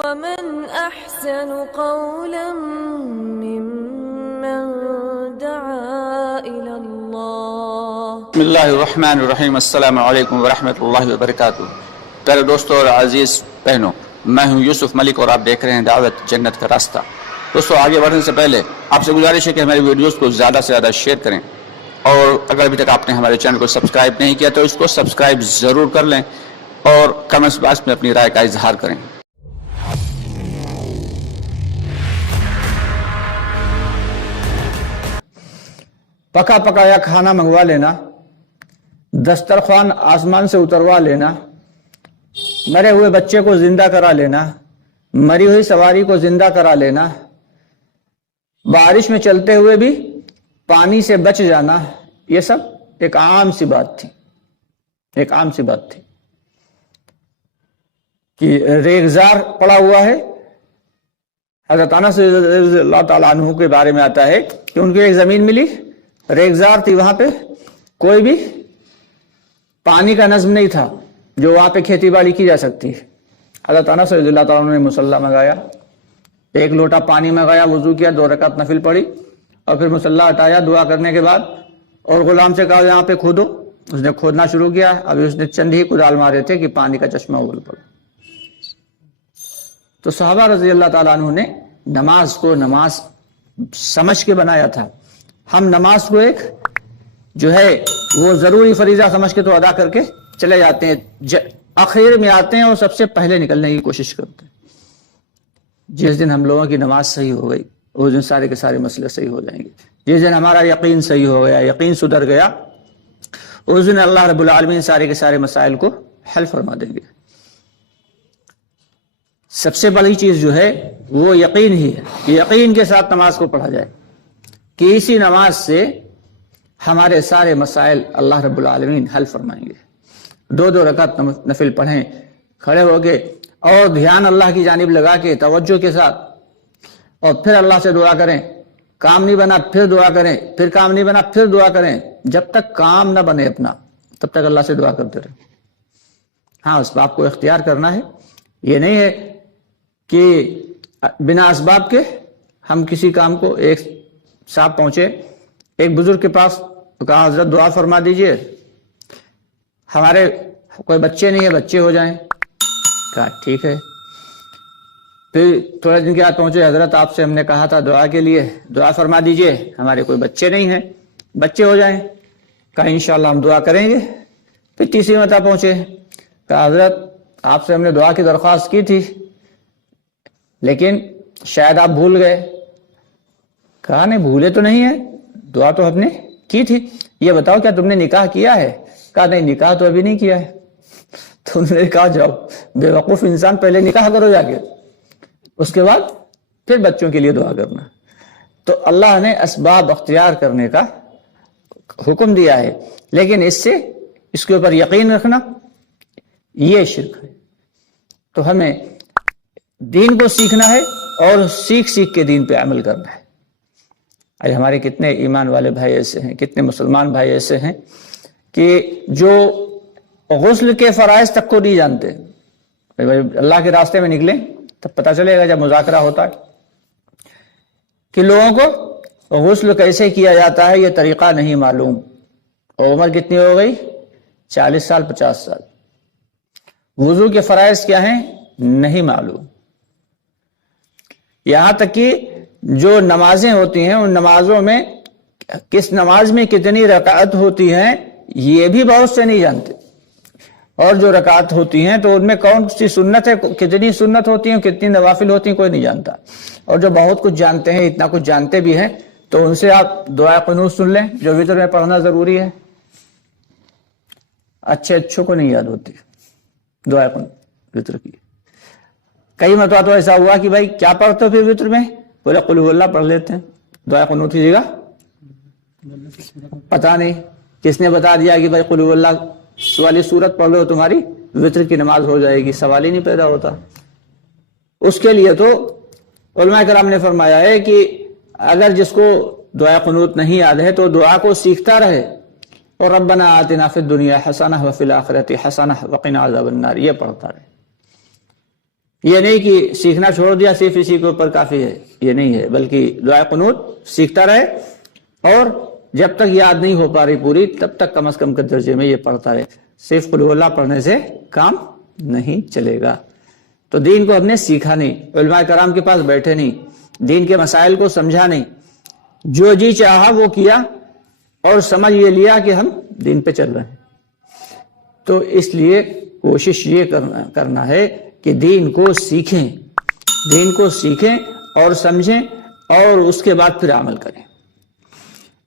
ومن أحسن قولا ممن دعا إلى الله. بسم اللہ الرحمن الرحیم. السلام علیکم ورحمۃ اللہ وبرکاتہ. پیارے دوستوں اور عزیز بہنوں، میں ہوں یوسف ملک اور آپ دیکھ رہے ہیں دعوت جنت کا راستہ. دوستوں، آگے بڑھنے سے پہلے آپ سے گزارش ہے کہ ہماری ویڈیوز کو زیادہ سے زیادہ شیئر کریں، اور اگر ابھی تک آپ نے ہمارے چینل کو سبسکرائب نہیں کیا تو اس کو سبسکرائب ضرور کر لیں اور کمنٹس باکس میں اپنی رائے کا اظہار کریں. پکا پکایا کھانا منگوا لینا، دسترخوان آسمان سے اتروا لینا، مرے ہوئے بچے کو زندہ کرا لینا، مری ہوئی سواری کو زندہ کرا لینا، بارش میں چلتے ہوئے بھی پانی سے بچ جانا، یہ سب ایک عام سی بات تھی. ایک عام سی بات تھی کہ ریگزار پڑا ہوا ہے. حضرت انس رضی اللہ تعالیٰ عنہ کے بارے میں آتا ہے کہ ان کو ایک زمین ملی، ریگزار تھی، وہاں پہ کوئی بھی پانی کا نظم نہیں تھا جو وہاں پہ کھیتی باڑی کی جا سکتی ہے. حضرت انس رضی اللہ تعالیٰ عنہ نے مصلی منگایا، ایک لوٹا پانی منگایا، وضو کیا، 2 رکعت نفل پڑھی، اور پھر مصلی ہٹایا دعا کرنے کے بعد، اور غلام سے کہا یہاں پہ کھودو. اس نے کھودنا شروع کیا. ابھی اس نے چند ہی کدال مارے تھے کہ پانی کا چشمہ ابل پڑا. تو صحابہ رضی اللہ تعالیٰ عنہ نے نماز کو نماز سمجھ کے بنایا تھا. ہم نماز کو ایک جو ہے وہ ضروری فریضہ سمجھ کے تو ادا کر کے چلے جاتے ہیں، آخر میں آتے ہیں اور سب سے پہلے نکلنے کی کوشش کرتے ہیں. جس دن ہم لوگوں کی نماز صحیح ہو گئی اس دن سارے کے سارے مسئلے صحیح ہو جائیں گے. جس دن ہمارا یقین صحیح ہو گیا، یقین سدھر گیا، اس دن اللہ رب العالمین سارے کے سارے مسائل کو حل فرما دیں گے. سب سے بڑی چیز جو ہے وہ یقین ہی ہے کہ یقین کے ساتھ نماز کو پڑھا جائے کہ اسی نماز سے ہمارے سارے مسائل اللہ رب العالمین حل فرمائیں گے. 2 رکعت نفل پڑھیں کھڑے ہو کے، اور دھیان اللہ کی جانب لگا کے توجہ کے ساتھ، اور پھر اللہ سے دعا کریں. کام نہیں بنا پھر دعا کریں، پھر کام نہیں بنا پھر دعا کریں. جب تک کام نہ بنے اپنا تب تک اللہ سے دعا کرتے رہیں. ہاں، اسباب کو اختیار کرنا ہے. یہ نہیں ہے کہ بنا اسباب کے ہم کسی کام کو. ایک صاحب پہنچے ایک بزرگ کے پاس، کہا حضرت دعا فرما دیجئے، ہمارے کوئی بچے نہیں ہے، بچے ہو جائیں. کہا ٹھیک ہے. پھر تھوڑے دن کے بعد پہنچے، حضرت آپ سے ہم نے کہا تھا دعا کے لیے، دعا فرما دیجئے، ہمارے کوئی بچے نہیں ہیں، بچے ہو جائیں. کہا انشاءاللہ ہم دعا کریں گے. پھر تیسری مرتبہ پہنچے، کہا حضرت آپ سے ہم نے دعا کی درخواست کی تھی لیکن شاید آپ بھول گئے. کہا نہیں، بھولے تو نہیں ہے، دعا تو ہم نے کی تھی. یہ بتاؤ کیا تم نے نکاح کیا ہے؟ کہا نہیں، نکاح تو ابھی نہیں کیا ہے. تو انہوں نے کہا جاؤ بے وقوف انسان، پہلے نکاح کرو جا کے، اس کے بعد پھر بچوں کے لیے دعا کرنا. تو اللہ نے اسباب اختیار کرنے کا حکم دیا ہے، لیکن اس کے اوپر یقین رکھنا یہ شرک ہے. تو ہمیں دین کو سیکھنا ہے اور سیکھ کے دین پہ عمل کرنا ہے. آج ہمارے کتنے ایمان والے بھائی ایسے ہیں، کتنے مسلمان بھائی ایسے ہیں کہ جو غسل کے فرائض تک کو نہیں جانتے. اللہ کے راستے میں نکلیں تب پتہ چلے گا جب مذاکرہ ہوتا ہے کہ لوگوں کو غسل کیسے کیا جاتا ہے یہ طریقہ نہیں معلوم. اور عمر کتنی ہو گئی؟ 40 سال 50 سال. وضو کے فرائض کیا ہیں نہیں معلوم. یہاں تک کہ جو نمازیں ہوتی ہیں ان نمازوں میں کس نماز میں کتنی رکعت ہوتی ہیں یہ بھی بہت سے نہیں جانتے. اور جو رکعت ہوتی ہیں تو ان میں کون سی سنت ہے، کتنی سنت ہوتی ہیں، کتنی نوافل ہوتی ہیں، کوئی نہیں جانتا. اور جو بہت کچھ جانتے ہیں، اتنا کچھ جانتے بھی ہیں، تو ان سے آپ دعا قنوت سن لیں جو وتر میں پڑھنا ضروری ہے. اچھوں کو نہیں یاد ہوتی دعا قنوت وتر کی. کئی مرتبہ تو ایسا ہوا کہ بھائی کیا پڑھتے ہو پھر وتر میں؟ بولے قل اللہ پڑھ لیتے ہیں. دعا قنوت کی جگہ پتہ نہیں کس نے بتا دیا کہ بھائی قل اللہ والی سورت پڑھ لو تمہاری وتر کی نماز ہو جائے گی. سوال ہی نہیں پیدا ہوتا. اس کے لیے تو علماء کرام نے فرمایا ہے کہ اگر جس کو دعا قنوت نہیں یاد ہے تو دعا کو سیکھتا رہے، اور ربنا آتنا فی الدنیا حسنہ وفی الآخرۃ حسنہ وقنا عذاب النار یہ پڑھتا رہے. یہ نہیں کہ سیکھنا چھوڑ دیا صرف اسی کے اوپر کافی ہے، یہ نہیں ہے، بلکہ دعائے قنوت سیکھتا رہے، اور جب تک یاد نہیں ہو پا رہی پوری تب تک کم از کم کے درجے میں یہ پڑھتا رہے۔ صرف قل اللہ پڑھنے سے کام نہیں چلے گا۔ تو دین کو ہم نے سیکھا نہیں، علماء کرام کے پاس بیٹھے نہیں، دین کے مسائل کو سمجھا نہیں، جو جی چاہا وہ کیا اور سمجھ یہ لیا کہ ہم دین پہ چل رہے ہیں۔ تو اس لیے کوشش یہ کرنا ہے کہ دین کو سیکھیں، دین کو سیکھیں اور سمجھیں اور اس کے بعد پھر عمل کریں۔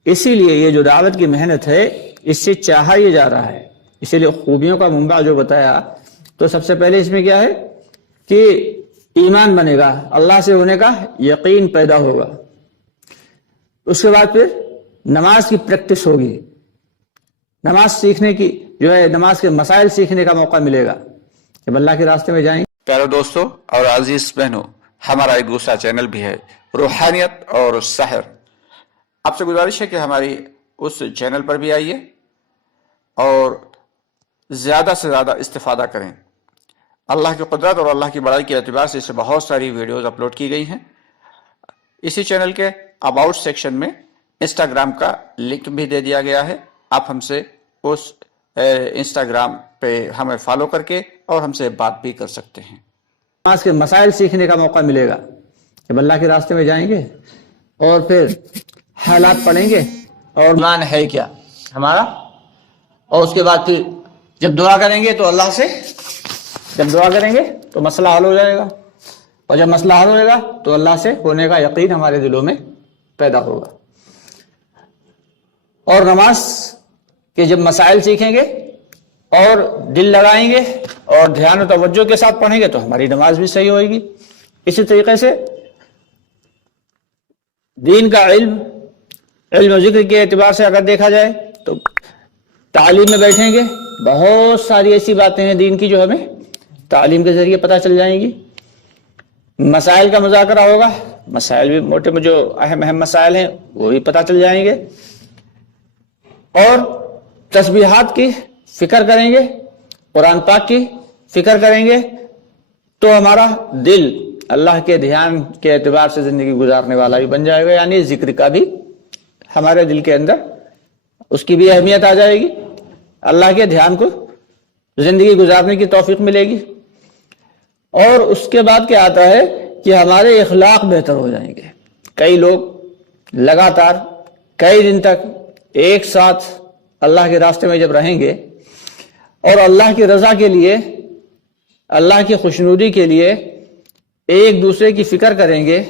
اسی لیے یہ جو دعوت کی محنت ہے اس سے چاہا یہ جا رہا ہے، اسی لیے خوبیوں کا منبع جو بتایا، تو سب سے پہلے اس میں کیا ہے کہ ایمان بنے گا، اللہ سے ہونے کا یقین پیدا ہوگا، اس کے بعد پھر نماز کی پریکٹس ہوگی، نماز سیکھنے کی جو ہے، نماز کے مسائل سیکھنے کا موقع ملے گا جب اللہ کے راستے میں جائیں۔ پیارے دوستوں اور عزیز بہنوں، ہمارا ایک دوسرا چینل بھی ہے، روحانیت اور سحر۔ آپ سے گزارش ہے کہ ہماری اس چینل پر بھی آئیے اور زیادہ سے زیادہ استفادہ کریں۔ اللہ کی قدرت اور اللہ کی بڑائی کے اعتبار سے اس سے بہت ساری ویڈیوز اپلوڈ کی گئی ہیں۔ اسی چینل کے اباؤٹ سیکشن میں انسٹاگرام کا لنک بھی دے دیا گیا ہے، آپ ہم سے اس انسٹاگرام پہ ہمیں فالو کر کے اور ہم سے بات بھی کر سکتے ہیں۔ نماز کے مسائل سیکھنے کا موقع ملے گا جب اللہ کے راستے میں جائیں گے، اور پھر حالات پڑھیں گے اور ایمان ہے کیا ہمارا، اور اس کے بعد پھر جب دعا کریں گے تو اللہ سے، جب دعا کریں گے تو مسئلہ حل ہو جائے گا، اور جب مسئلہ حل ہوئے گا تو اللہ سے ہونے کا یقین ہمارے دلوں میں پیدا ہوگا۔ اور نماز کے جب مسائل سیکھیں گے اور دل لگائیں گے اور دھیان و توجہ کے ساتھ پڑھیں گے تو ہماری نماز بھی صحیح ہوئے گی۔ اسی طریقے سے دین کا علم و ذکر کے اعتبار سے اگر دیکھا جائے تو تعلیم میں بیٹھیں گے، بہت ساری ایسی باتیں ہیں دین کی جو ہمیں تعلیم کے ذریعے پتہ چل جائیں گی۔ مسائل کا مذاکرہ ہوگا، مسائل بھی موٹے میں جو اہم مسائل ہیں وہ بھی پتہ چل جائیں گے، اور تسبیحات کی فکر کریں گے، قرآن پاک کی فکر کریں گے تو ہمارا دل اللہ کے دھیان کے اعتبار سے زندگی گزارنے والا بھی بن جائے گا، یعنی ذکر کا بھی ہمارے دل کے اندر اس کی بھی اہمیت آ جائے گی، اللہ کے دھیان کو زندگی گزارنے کی توفیق ملے گی۔ اور اس کے بعد کیا آتا ہے کہ ہمارے اخلاق بہتر ہو جائیں گے۔ کئی لوگ لگاتار کئی دن تک ایک ساتھ اللہ کے راستے میں جب رہیں گے اور اللہ کی رضا کے لیے، اللہ کی خوشنودی کے لیے ایک دوسرے کی فکر کریں گے،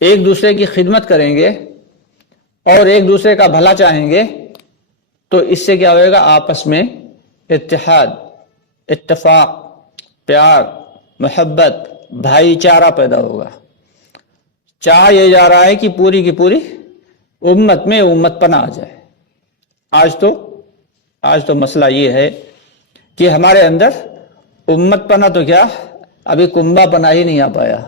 ایک دوسرے کی خدمت کریں گے اور ایک دوسرے کا بھلا چاہیں گے، تو اس سے کیا ہوئے گا، آپس میں اتحاد، اتفاق، پیار، محبت، بھائی چارہ پیدا ہوگا۔ چاہا یہ جا رہا ہے کہ پوری کی پوری امت میں امت پناہ آ جائے۔ آج تو مسئلہ یہ ہے کہ ہمارے اندر امت پناہ تو کیا، ابھی کنبہ پناہ ہی نہیں آ پایا۔